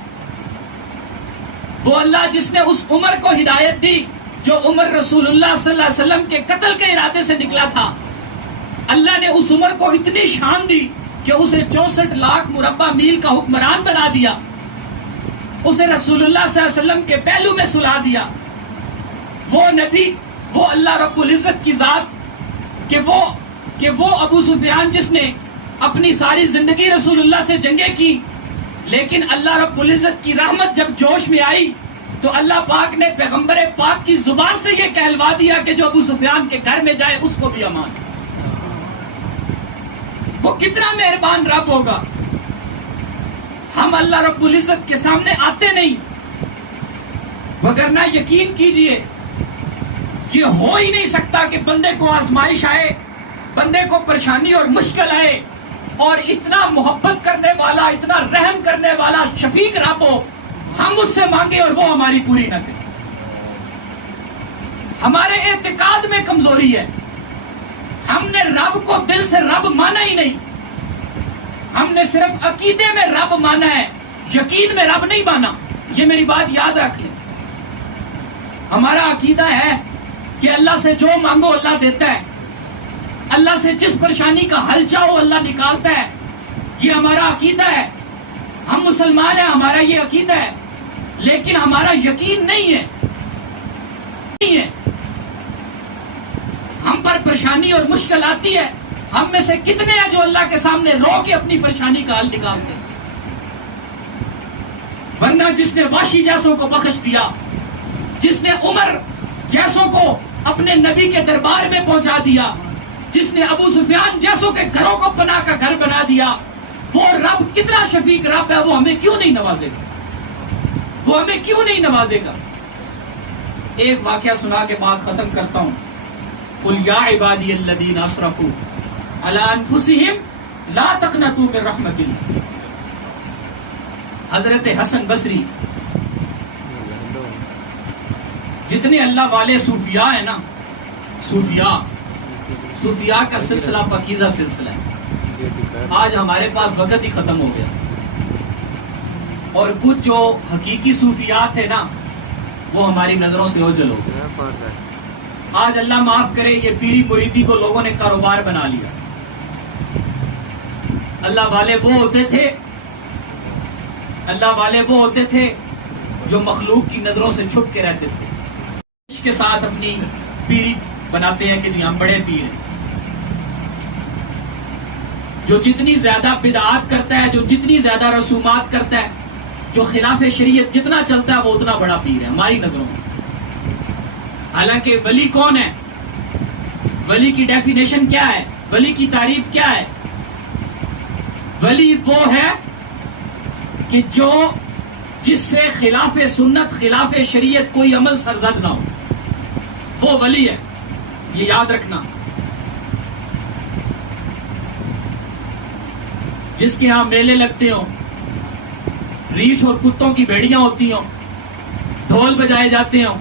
وہ اللہ جس نے اس عمر کو ہدایت دی جو عمر رسول اللہ صلی اللہ علیہ وسلم کے قتل کے ارادے سے نکلا تھا, اللہ نے اس عمر کو اتنی شان دی کہ اسے 64 لاکھ مربع میل کا حکمران بنا دیا, اسے رسول اللہ صلی اللہ علیہ وسلم کے پہلو میں سلا دیا. وہ نبی, وہ اللہ رب العزت کی ذات کہ وہ ابو سفیان جس نے اپنی ساری زندگی رسول اللہ سے جنگیں کی, لیکن اللہ رب العزت کی رحمت جب جوش میں آئی تو اللہ پاک نے پیغمبر پاک کی زبان سے یہ کہلوا دیا کہ جو ابو سفیان کے گھر میں جائے اس کو بھی امان. وہ کتنا مہربان رب ہوگا. ہم اللہ رب العزت کے سامنے آتے نہیں, وگرنہ یقین کیجئے یہ ہو ہی نہیں سکتا کہ بندے کو آزمائش آئے, بندے کو پریشانی اور مشکل آئے, اور اتنا محبت کرنے والا, اتنا رحم کرنے والا شفیق رب ہو, ہم اس سے مانگے اور وہ ہماری پوری نہ کرے. ہمارے اعتقاد میں کمزوری ہے, ہم نے رب کو دل سے رب مانا ہی نہیں, ہم نے صرف عقیدے میں رب مانا ہے, یقین میں رب نہیں مانا. یہ میری بات یاد رکھ لیں. ہمارا عقیدہ ہے کہ اللہ سے جو مانگو اللہ دیتا ہے, اللہ سے جس پریشانی کا حل چاہو اللہ نکالتا ہے, یہ ہمارا عقیدہ ہے. ہم مسلمان ہیں, ہمارا یہ عقیدہ ہے, لیکن ہمارا یقین نہیں ہے. ہم پر پریشانی اور مشکل آتی ہے, ہم میں سے کتنے ہیں جو اللہ کے سامنے رو کے اپنی پریشانی کا حل نکالتے ہیں؟ ورنہ جس نے واشی جیسوں کو بخش دیا, جس نے عمر جیسوں کو اپنے نبی کے دربار میں پہنچا دیا, جس نے ابو سفیان جیسوں کے گھروں کو پناہ کا گھر بنا دیا, وہ رب کتنا شفیق رب ہے, وہ ہمیں کیوں نہیں نوازے گا؟ وہ ہمیں کیوں نہیں نوازے گا؟ ایک واقعہ سنا کے بات ختم کرتا ہوں. قل یا عبادی الذین اسرفوا علی انفسہم لا تقنطوا من رحمت اللہ. حضرت حسن بصری, جتنے اللہ والے صوفیاء ہیں نا, صوفیاء کا سلسلہ پاکیزہ سلسلہ ہے. آج ہمارے پاس وقت ہی ختم ہو گیا, اور کچھ جو حقیقی صوفیاء تھے نا وہ ہماری نظروں سے اوجھل ہو گئے. آج اللہ معاف کرے یہ پیری مریدی کو لوگوں نے کاروبار بنا لیا. اللہ والے وہ ہوتے تھے، اللہ والے وہ ہوتے تھے جو مخلوق کی نظروں سے چھپ کے رہتے تھے. اس کے ساتھ اپنی پیری بناتے ہیں کہ جی ہم بڑے پیر ہیں. جو جتنی زیادہ بدعات کرتا ہے، جو جتنی زیادہ رسومات کرتا ہے، جو خلاف شریعت جتنا چلتا ہے، وہ اتنا بڑا پیر ہے ہماری نظروں میں. حالانکہ ولی کون ہے؟ ولی کی ڈیفینیشن کیا ہے؟ ولی کی تعریف کیا ہے؟ ولی وہ ہے کہ جو جس سے خلاف سنت، خلاف شریعت کوئی عمل سرزد نہ ہو، وہ ولی ہے. یہ یاد رکھنا. جس کے ہاں میلے لگتے ہوں، ریچھ اور کتوں کی بھیڑیاں ہوتی ہوں، ڈھول بجائے جاتے ہوں،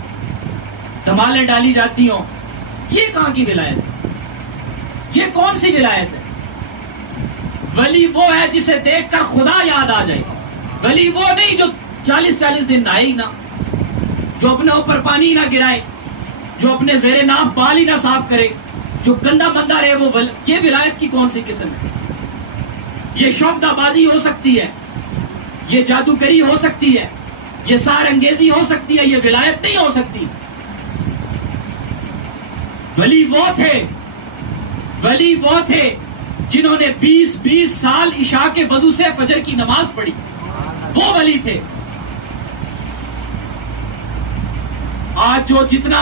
دھمالیں ڈالی جاتی ہوں، یہ کہاں کی ولایت ہے؟ یہ کون سی ولایت ہے؟ ولی وہ ہے جسے دیکھ کر خدا یاد آ جائے. ولی وہ نہیں جو 40 دن نہائے ہی نہ، جو اپنے اوپر پانی نہ گرائے، جو اپنے زیر ناف بال ہی نہ صاف کرے، جو گندا بندہ رہے. وہ یہ ولایت کی کون سی قسم ہے؟ یہ شوقدہ بازی ہو سکتی ہے، یہ جادوگری ہو سکتی ہے، یہ سحر انگیزی ہو سکتی ہے، یہ ولایت نہیں ہو سکتی. ولی وہ تھے جنہوں نے 20 سال عشاء کے وضو سے فجر کی نماز پڑھی. وہ ولی تھے. آج جو جتنا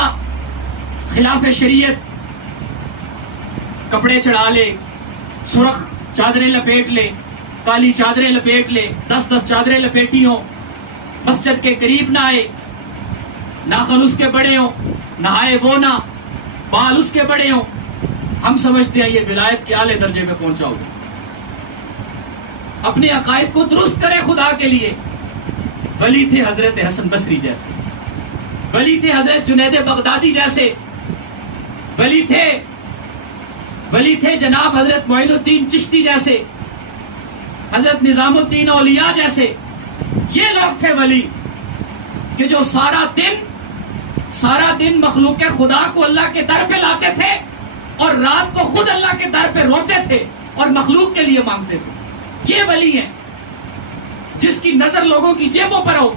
خلاف شریعت کپڑے چڑھا لے، سرخ چادریں لپیٹ لے، کالی چادریں لپیٹ لے، 10 چادریں لپیٹی ہوں، مسجد کے قریب نہ آئے، ناخن اس کے بڑے ہوں، نہائے وہ نہ، بال اس کے بڑے ہوں، ہم سمجھتے ہیں یہ ولایت کے اعلی درجے میں پہنچا ہوگا. اپنے عقائد کو درست کرے خدا کے لیے. ولی تھے حضرت حسن بصری جیسے، ولی تھے حضرت جنید بغدادی جیسے، ولی تھے جناب حضرت معین الدین چشتی جیسے، حضرت نظام الدین اولیاء جیسے. یہ لوگ تھے ولی کہ جو سارا دن مخلوق خدا کو اللہ کے در پہ لاتے تھے اور رات کو خود اللہ کے در پہ روتے تھے اور مخلوق کے لیے مانگتے تھے. یہ ولی ہیں. جس کی نظر لوگوں کی جیبوں پر ہو،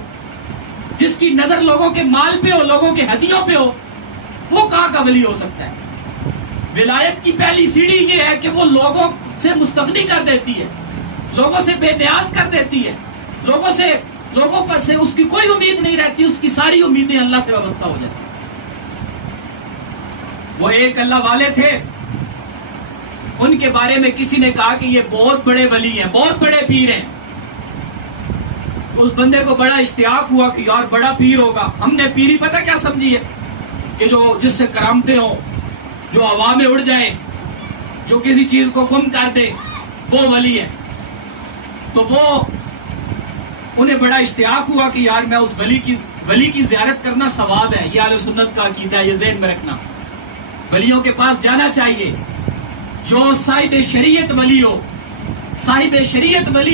جس کی نظر لوگوں کے مال پہ ہو، لوگوں کے ہدیوں پہ ہو، وہ کہاں کا ولی ہو سکتا ہے؟ ولایت کی پہلی سیڑھی یہ ہے کہ وہ لوگوں سے مستغنی کر دیتی ہے، لوگوں سے بے نیاز کر دیتی ہے، لوگوں پر سے اس کی کوئی امید نہیں رہتی، اس کی ساری امیدیں اللہ سے وابستہ ہو جاتی. وہ ایک اللہ والے تھے. ان کے بارے میں کسی نے کہا کہ یہ بہت بڑے ولی ہیں، بہت بڑے پیر ہیں. اس بندے کو بڑا اشتیاق ہوا کہ یار بڑا پیر ہوگا. ہم نے پیری پتہ کیا سمجھی ہے؟ کہ جو جس سے کرامتیں ہوں، جو ہوا میں اڑ جائے، جو کسی چیز کو گم کر دے، وہ ولی ہے. تو وہ انہیں بڑا اشتیاق ہوا کہ یار میں اس ولی کی زیارت کرنا ثواب ہے. یہ اہل سنت کا عقیدہ ہے، یہ ذہن میں رکھنا. ولیوں کے پاس جانا چاہیے. جو صاحب شریعت ولی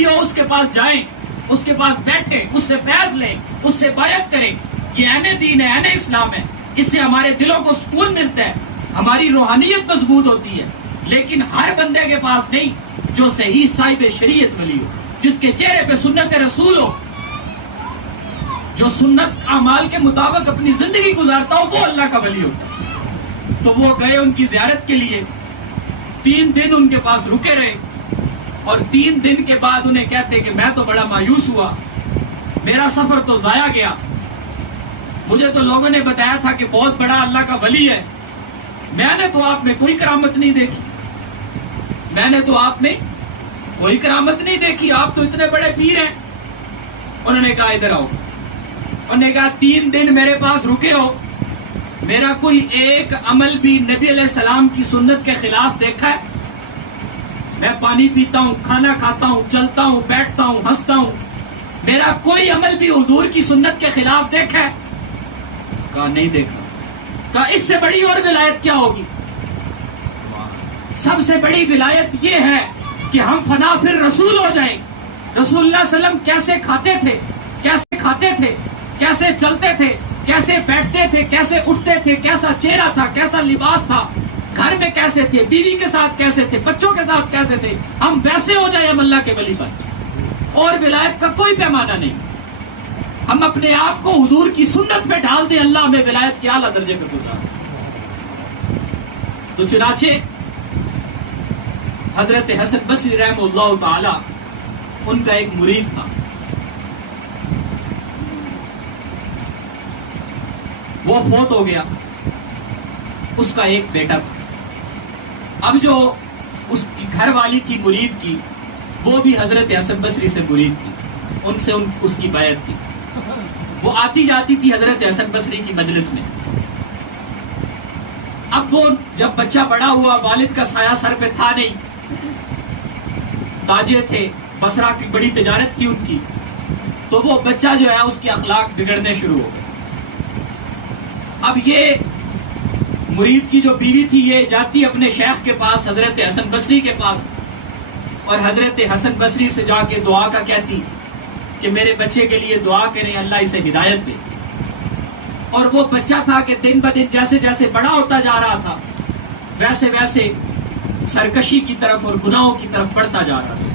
ہو، اس کے پاس جائیں، اس کے پاس بیٹھیں، اس سے فیض لیں، اس سے بیعت کریں. یہ عین دین ہے، عین اسلام ہے. اس سے ہمارے دلوں کو سکون ملتا ہے، ہماری روحانیت مضبوط ہوتی ہے. لیکن ہر بندے کے پاس نہیں جو صحیح صاحب شریعت ولی ہو، جس کے چہرے پہ سنت رسول ہو، جو سنت اعمال کے مطابق اپنی زندگی گزارتا ہو، وہ اللہ کا ولی ہوتا ہے. تو وہ گئے ان کی زیارت کے لیے. 3 دن ان کے پاس رکے رہے اور 3 دن کے بعد انہیں کہتے کہ میں تو بڑا مایوس ہوا، میرا سفر تو ضائع گیا. مجھے تو لوگوں نے بتایا تھا کہ بہت بڑا اللہ کا ولی ہے، میں نے تو آپ میں کوئی کرامت نہیں دیکھی، آپ تو اتنے بڑے پیر ہیں. انہوں نے کہا ادھر آؤ. انہوں نے کہا 3 دن میرے پاس رکے ہو، میرا کوئی ایک عمل بھی نبی علیہ السلام کی سنت کے خلاف دیکھا ہے؟ میں پانی پیتا ہوں، کھانا کھاتا ہوں، چلتا ہوں، بیٹھتا ہوں، ہنستا ہوں، میرا کوئی عمل بھی حضور کی سنت کے خلاف دیکھا ہے؟ کہا نہیں دیکھا. کہا اس سے بڑی اور ولایت کیا ہوگی؟ سب سے بڑی ولایت یہ ہے کہ ہم فنا پھر رسول ہو جائیں. رسول اللہ صلی اللہ علیہ وسلم کیسے کھاتے تھے، کیسے چلتے تھے، کیسے بیٹھتے تھے، کیسے اٹھتے تھے، کیسا چہرہ تھا، کیسا لباس تھا، گھر میں کیسے تھے، بیوی کے ساتھ کیسے تھے، بچوں کے ساتھ کیسے تھے، ہم ویسے ہو جائیں ہم اللہ کے ولی پر، اور ولایت کا کوئی پیمانہ نہیں. ہم اپنے آپ کو حضور کی سنت پہ ڈال دیں، اللہ ہمیں ولایت کے اعلیٰ درجے پہ پہنچا دے. تو چنانچہ حضرت حسن بصری رحمہ اللہ تعالی ان کا ایک مرید تھا، وہ فوت ہو گیا، اس کا ایک بیٹا تھا. اب جو اس کی گھر والی تھی مرید کی، وہ بھی حضرت حسن بصری سے مرید تھی، ان سے اس کی بیعت تھی. وہ آتی جاتی تھی حضرت حسن بصری کی مجلس میں. اب وہ جب بچہ بڑا ہوا، والد کا سایہ سر پہ تھا نہیں، تاجر تھے، بصرہ کی بڑی تجارت تھی ان کی، تو وہ بچہ جو ہے اس کے اخلاق بگڑنے شروع ہو گئے. اب یہ مرید کی جو بیوی تھی یہ جاتی اپنے شیخ کے پاس، حضرت حسن بصری کے پاس، اور حضرت حسن بصری سے جا کے دعا کا کہتی کہ میرے بچے کے لیے دعا کریں، اللہ اسے ہدایت دے. اور وہ بچہ تھا کہ دن بدن جیسے جیسے بڑا ہوتا جا رہا تھا، ویسے ویسے سرکشی کی طرف اور گناہوں کی طرف بڑھتا جا رہا تھا.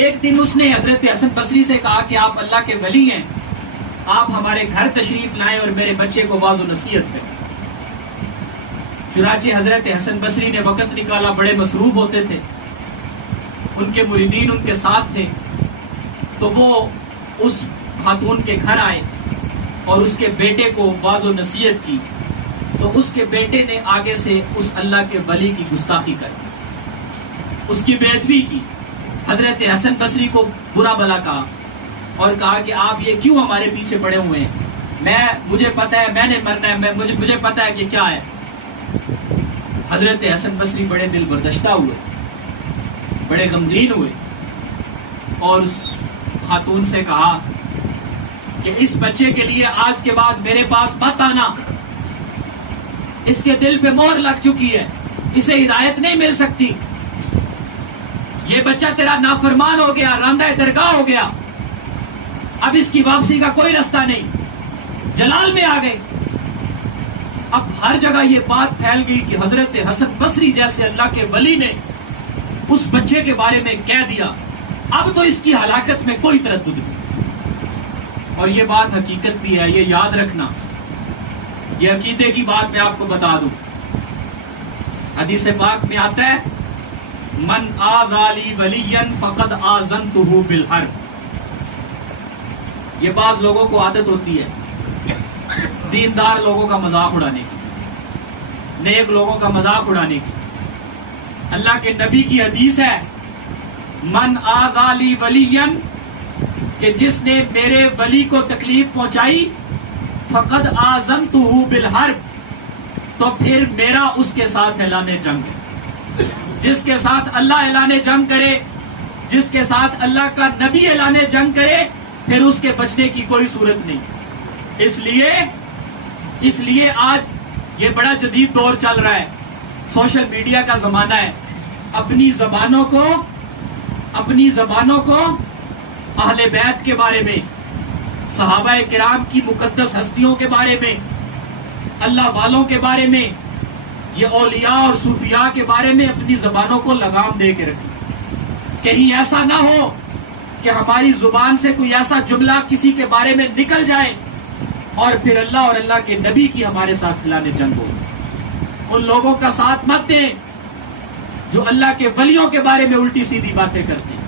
ایک دن اس نے حضرت حسن بصری سے کہا کہ آپ اللہ کے ولی ہیں، آپ ہمارے گھر تشریف لائیں اور میرے بچے کو واعظ و نصیحت کریں. چنانچہ حضرت حسن بصری نے وقت نکالا، بڑے مصروف ہوتے تھے، ان کے مریدین ان کے ساتھ تھے، تو وہ اس خاتون کے گھر آئے اور اس کے بیٹے کو واعظ و نصیحت کی. تو اس کے بیٹے نے آگے سے اس اللہ کے ولی کی گستاخی کر، اس کی بے ادبی کی، حضرت حسن بصری کو برا بھلا کہا اور کہا کہ آپ یہ کیوں ہمارے پیچھے پڑے ہوئے ہیں، مجھے پتہ ہے میں نے مرنا ہے، مجھے پتہ ہے کہ کیا ہے. حضرت حسن بصری بڑے دل برداشتہ ہوئے، بڑے غمگین ہوئے، اور اس خاتون سے کہا کہ اس بچے کے لیے آج کے بعد میرے پاس مت آنا، اس کے دل پہ مہر لگ چکی ہے، اسے ہدایت نہیں مل سکتی، یہ بچہ تیرا نافرمان ہو گیا، راندہ درگاہ ہو گیا، اب اس کی واپسی کا کوئی رستہ نہیں. جلال میں آ گئے. اب ہر جگہ یہ بات پھیل گئی کہ حضرت حسن بصری جیسے اللہ کے ولی نے اس بچے کے بارے میں کہہ دیا، اب تو اس کی ہلاکت میں کوئی تردد نہیں. اور یہ بات حقیقت بھی ہے، یہ یاد رکھنا، یہ عقیدے کی بات میں آپ کو بتا دوں. حدیث پاک میں آتا ہے من آذى لي وليا فقد آذنته بالحرب. یہ بعض لوگوں کو عادت ہوتی ہے دیندار لوگوں کا مذاق اڑانے کی، نیک لوگوں کا مذاق اڑانے کی. اللہ کے نبی کی حدیث ہے من آذى لي وليا، کہ جس نے میرے ولی کو تکلیف پہنچائی، فقد آذنته بالحرب، تو پھر میرا اس کے ساتھ اعلان جنگ ہے. جس کے ساتھ اللہ اعلان جنگ کرے، جس کے ساتھ اللہ کا نبی اعلان جنگ کرے، پھر اس کے بچنے کی کوئی صورت نہیں. اس لیے آج یہ بڑا جدید دور چل رہا ہے، سوشل میڈیا کا زمانہ ہے. اپنی زبانوں کو اہل بیت کے بارے میں، صحابہ کرام کی مقدس ہستیوں کے بارے میں، اللہ والوں کے بارے میں، یہ اولیاء اور صوفیاء کے بارے میں اپنی زبانوں کو لگام دے کے رکھیں. کہیں ایسا نہ ہو کہ ہماری زبان سے کوئی ایسا جملہ کسی کے بارے میں نکل جائے اور پھر اللہ اور اللہ کے نبی کی ہمارے ساتھ اعلان جنگ ہو. ان لوگوں کا ساتھ مت دیں جو اللہ کے ولیوں کے بارے میں الٹی سیدھی باتیں کرتے ہیں.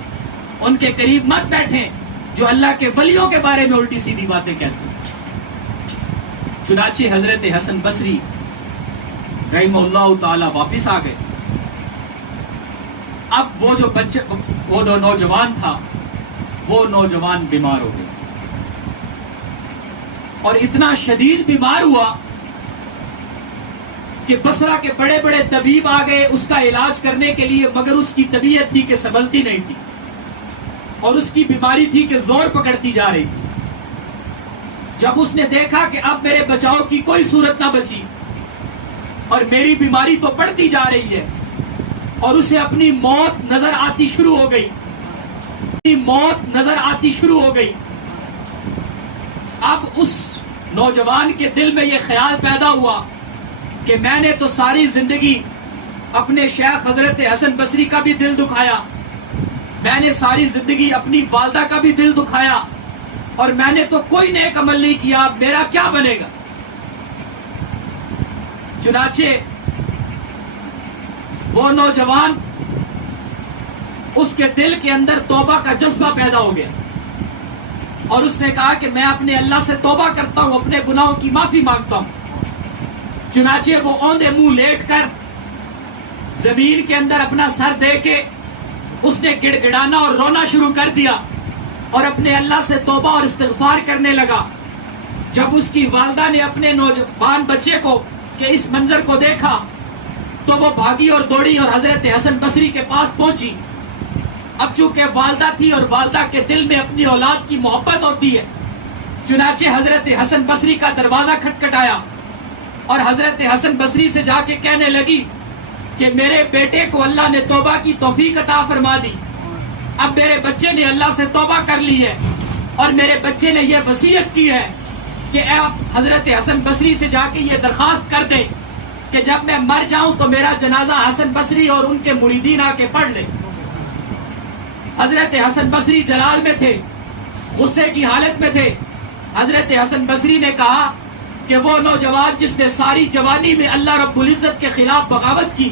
ان کے قریب مت بیٹھیں جو اللہ کے ولیوں کے بارے میں الٹی سیدھی باتیں کہتے ہیں. چنانچہ حضرت حسن بصری رحمہ اللہ تعالی واپس آ گئے. اب وہ نوجوان تھا، وہ نوجوان بیمار ہو گیا، اور اتنا شدید بیمار ہوا کہ بصرہ کے بڑے بڑے طبیب آ گئے اس کا علاج کرنے کے لیے، مگر اس کی طبیعت تھی کہ سنبھلتی نہیں تھی، اور اس کی بیماری تھی کہ زور پکڑتی جا رہی تھی. جب اس نے دیکھا کہ اب میرے بچاؤ کی کوئی صورت نہ بچی اور میری بیماری تو بڑھتی جا رہی ہے، اور اسے اپنی موت نظر آتی شروع ہو گئی، اب اس نوجوان کے دل میں یہ خیال پیدا ہوا کہ میں نے تو ساری زندگی اپنے شیخ حضرت حسن بصری کا بھی دل دکھایا، میں نے ساری زندگی اپنی والدہ کا بھی دل دکھایا، اور میں نے تو کوئی نیک عمل نہیں کیا، میرا کیا بنے گا؟ چنانچہ وہ نوجوان، اس کے دل کے اندر توبہ کا جذبہ پیدا ہو گیا، اور اس نے کہا کہ میں اپنے اللہ سے توبہ کرتا ہوں، اپنے گناہوں کی معافی مانگتا ہوں۔ چنانچہ وہ اوندے منہ لیٹ کر زمین کے اندر اپنا سر دے کے اس نے گڑ گڑانا اور رونا شروع کر دیا، اور اپنے اللہ سے توبہ اور استغفار کرنے لگا۔ جب اس کی والدہ نے اپنے نوجوان بچے کو کہ اس منظر کو دیکھا تو وہ بھاگی اور دوڑی اور حضرت حسن بصری کے پاس پہنچی۔ اب چونکہ والدہ تھی اور والدہ کے دل میں اپنی اولاد کی محبت ہوتی ہے، چنانچہ حضرت حسن بصری کا دروازہ کھٹکھٹایا اور حضرت حسن بصری سے جا کے کہنے لگی کہ میرے بیٹے کو اللہ نے توبہ کی توفیق عطا فرما دی، اب میرے بچے نے اللہ سے توبہ کر لی ہے، اور میرے بچے نے یہ وصیت کی ہے کہ آپ حضرت حسن بصری سے جا کے یہ درخواست کر دیں کہ جب میں مر جاؤں تو میرا جنازہ حسن بصری اور ان کے مریدین آ کے پڑھ لیں۔ حضرت حسن بصری جلال میں تھے، غصے کی حالت میں تھے۔ حضرت حسن بصری نے کہا کہ وہ نوجوان جس نے ساری جوانی میں اللہ رب العزت کے خلاف بغاوت کی،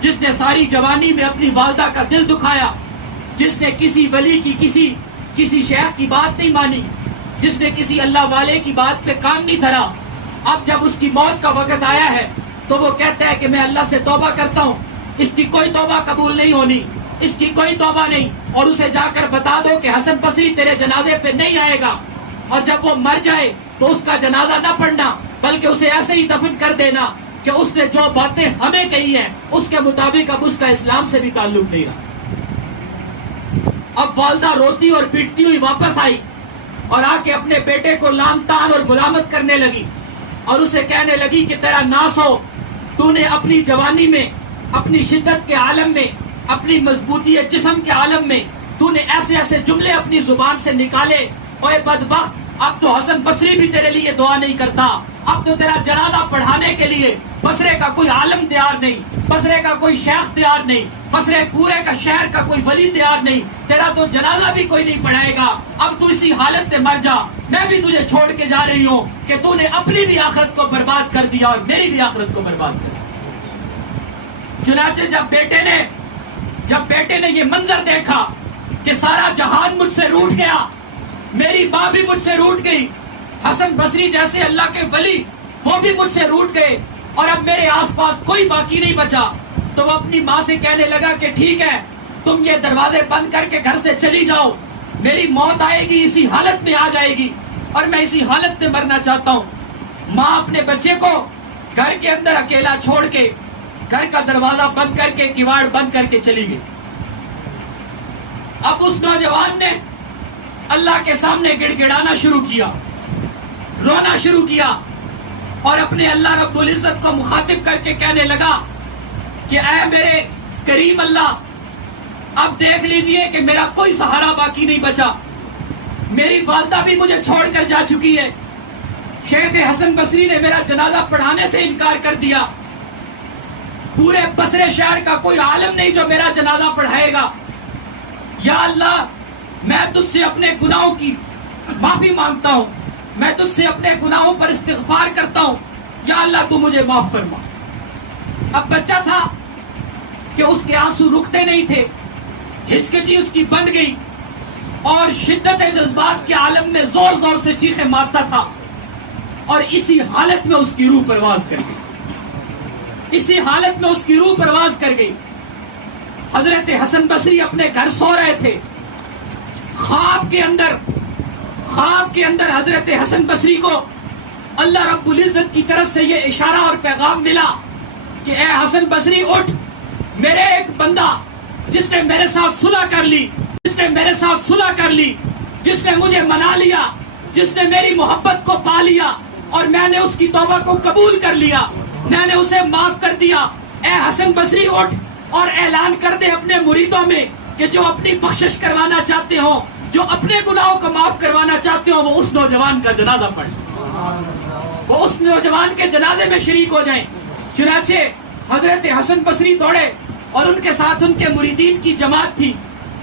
جس نے ساری جوانی میں اپنی والدہ کا دل دکھایا، جس نے کسی ولی کی کسی شیخ کی بات نہیں مانی، جس نے کسی اللہ والے کی بات پہ کام نہیں دھرا، اب جب اس کی موت کا وقت آیا ہے تو وہ کہتا ہے کہ میں اللہ سے توبہ کرتا ہوں، اس کی کوئی توبہ قبول نہیں ہونی، اس کی کوئی توبہ نہیں، اور اسے جا کر بتا دو کہ حسن بصری تیرے جنازے پہ نہیں آئے گا، اور جب وہ مر جائے تو اس کا جنازہ نہ پڑھنا، بلکہ اسے ایسے ہی دفن کر دینا کہ اس نے جو باتیں ہمیں کہی ہیں اس کے مطابق اب اس کا اسلام سے بھی تعلق نہیں رہا۔ اب والدہ روتی اور پیٹتی ہوئی واپس آئی اور آ کے اپنے بیٹے کو لام تان اور ملامت کرنے لگی، اور اسے کہنے لگی کہ تیرا ناس ہو، تو نے اپنی جوانی میں، اپنی شدت کے عالم میں، اپنی مضبوطی جسم کے عالم میں تو نے ایسے ایسے جملے اپنی زبان سے نکالے، اوے بدبخت، اب تو حسن بصری بھی تیرے لیے دعا نہیں کرتا، اب تو تیرا جنازہ پڑھانے کے لیے بصرے کا کوئی عالم تیار نہیں، بصرے کا کوئی شیخ تیار نہیں، بصرے پورے کا شہر کا کوئی ولی تیار نہیں، تیرا تو جنازہ بھی کوئی نہیں پڑھائے گا، اب تو اسی حالت میں مر جا، میں بھی تجھے چھوڑ کے جا رہی ہوں کہ تو نے اپنی بھی آخرت کو برباد کر دیا اور میری بھی آخرت کو برباد کر دیا۔ چنانچہ جب بیٹے نے یہ منظر دیکھا کہ سارا جہان مجھ سے روٹھ گیا، میری ماں بھی مجھ سے روٹھ گئی، حسن بصری جیسے اللہ کے ولی وہ بھی مجھ سے روٹھ گئے، اور اب میرے آس پاس کوئی باقی نہیں بچا، تو وہ اپنی ماں سے کہنے لگا کہ ٹھیک ہے، تم یہ دروازے بند کر کے گھر سے چلی جاؤ، میری موت آئے گی اسی حالت میں آ جائے گی، اور میں اسی حالت میں مرنا چاہتا ہوں۔ ماں اپنے بچے کو گھر کے اندر اکیلا چھوڑ کے گھر کا دروازہ بند کر کے کیواڑ بند کر کے چلی گئی۔ اب اس نوجوان نے اللہ کے سامنے گڑ گڑانا شروع کیا، رونا شروع کیا، اور اپنے اللہ رب العزت کو مخاطب کر کے کہنے لگا کہ اے میرے کریم اللہ، اب دیکھ لیجئے کہ میرا کوئی سہارا باقی نہیں بچا، میری والدہ بھی مجھے چھوڑ کر جا چکی ہے، شیخ حسن بصری نے میرا جنازہ پڑھانے سے انکار کر دیا، پورے بصرے شہر کا کوئی عالم نہیں جو میرا جنازہ پڑھائے گا، یا اللہ میں تجھ سے اپنے گناہوں کی معافی مانگتا ہوں، میں تجھ سے اپنے گناہوں پر استغفار کرتا ہوں، یا اللہ تو مجھے معاف فرما۔ اب بچہ تھا کہ اس کے آنسو رکتے نہیں تھے، ہچکچی اس کی بند گئی، اور شدت جذبات کے عالم میں زور زور سے چیخیں مارتا تھا، اور اسی حالت میں اس کی روح پرواز کر گئی، اسی حالت میں اس کی روح پرواز کر گئی۔ حضرت حسن بصری اپنے گھر سو رہے تھے، خواب کے اندر حضرت حسن بصری کو اللہ رب العزت کی طرف سے یہ اشارہ اور پیغام ملا کہ اے حسن بصری اٹھ، میرے ایک بندہ جس نے میرے ساتھ صلح کر لی، جس نے مجھے منا لیا، جس نے میری محبت کو پا لیا، اور میں نے اس کی توبہ کو قبول کر لیا، میں نے اسے معاف کر دیا، اے حسن بصری اٹھ اور اعلان کر دے اپنے مریدوں میں کہ جو اپنی بخشش کروانا چاہتے ہوں، جو اپنے گناہوں کو معاف کروانا چاہتے ہوں، وہ اس نوجوان کا جنازہ پڑھ لیں۔ وہ اس نوجوان کے جنازے میں شریک ہو جائیں. چنانچہ حضرت حسن بصری دوڑے اور ان کے ساتھ ان کے مریدین کی جماعت تھی.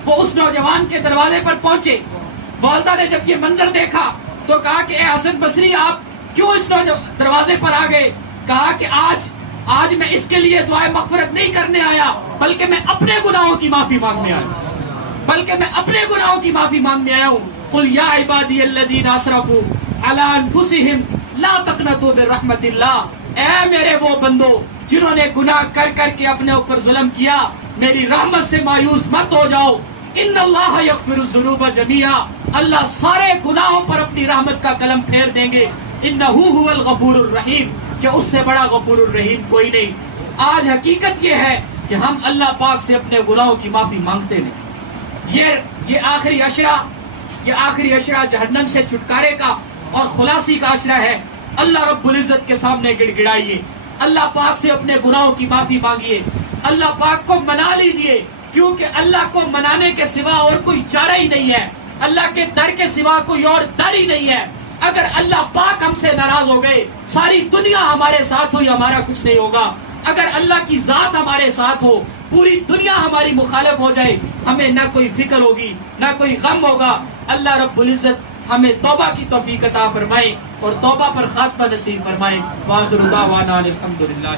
وہ اس نوجوان کے دروازے پر پہنچے. والدہ نے جب یہ منظر دیکھا تو کہا کہ اے حسن بصری آپ کیوں اس دروازے پر آ گئے؟ کہا کہ آج میں اس کے لیے دعائے مغفرت نہیں کرنے آیا بلکہ میں اپنے گناہوں کی معافی مانگنے آیا ہوں. قل یا عبادی الذین اسرفوا علی انفسہم لا تقنطوا من رحمت اللہ. اے میرے وہ بندو جنہوں نے گناہ کر کر کے اپنے اوپر ظلم کیا، میری رحمت سے مایوس مت ہو جاؤ. ان اللہ یغفر الذنوب جميعا. اللہ سارے گناہوں پر اپنی رحمت کا قلم پھیر دیں گے. انہ هو الغفور الرحیم، کہ اس سے بڑا غفور الرحیم کوئی نہیں. آج حقیقت یہ ہے کہ ہم اللہ پاک سے اپنے گناہوں کی معافی مانگتے نہیں. یہ آخری عشرہ جہنم سے چھٹکارے کا اور خلاصی کا عشرہ ہے. اللہ رب العزت کے سامنے گڑ گڑائیے، اللہ پاک سے اپنے گناہوں کی معافی مانگیے، اللہ پاک کو منا لیجئے، کیونکہ اللہ کو منانے کے سوا اور کوئی چارہ ہی نہیں ہے. اللہ کے در کے سوا کوئی اور در ہی نہیں ہے. اگر اللہ پاک ہم سے ناراض ہو گئے، ساری دنیا ہمارے ساتھ ہوئی ہمارا کچھ نہیں ہوگا. اگر اللہ کی ذات ہمارے ساتھ ہو، پوری دنیا ہماری مخالف ہو جائے، ہمیں نہ کوئی فکر ہوگی نہ کوئی غم ہوگا. اللہ رب العزت ہمیں توبہ کی توفیق عطا فرمائے اور توبہ پر خاتمہ نصیب فرمائے. وآخر دعوانا الحمدللہ.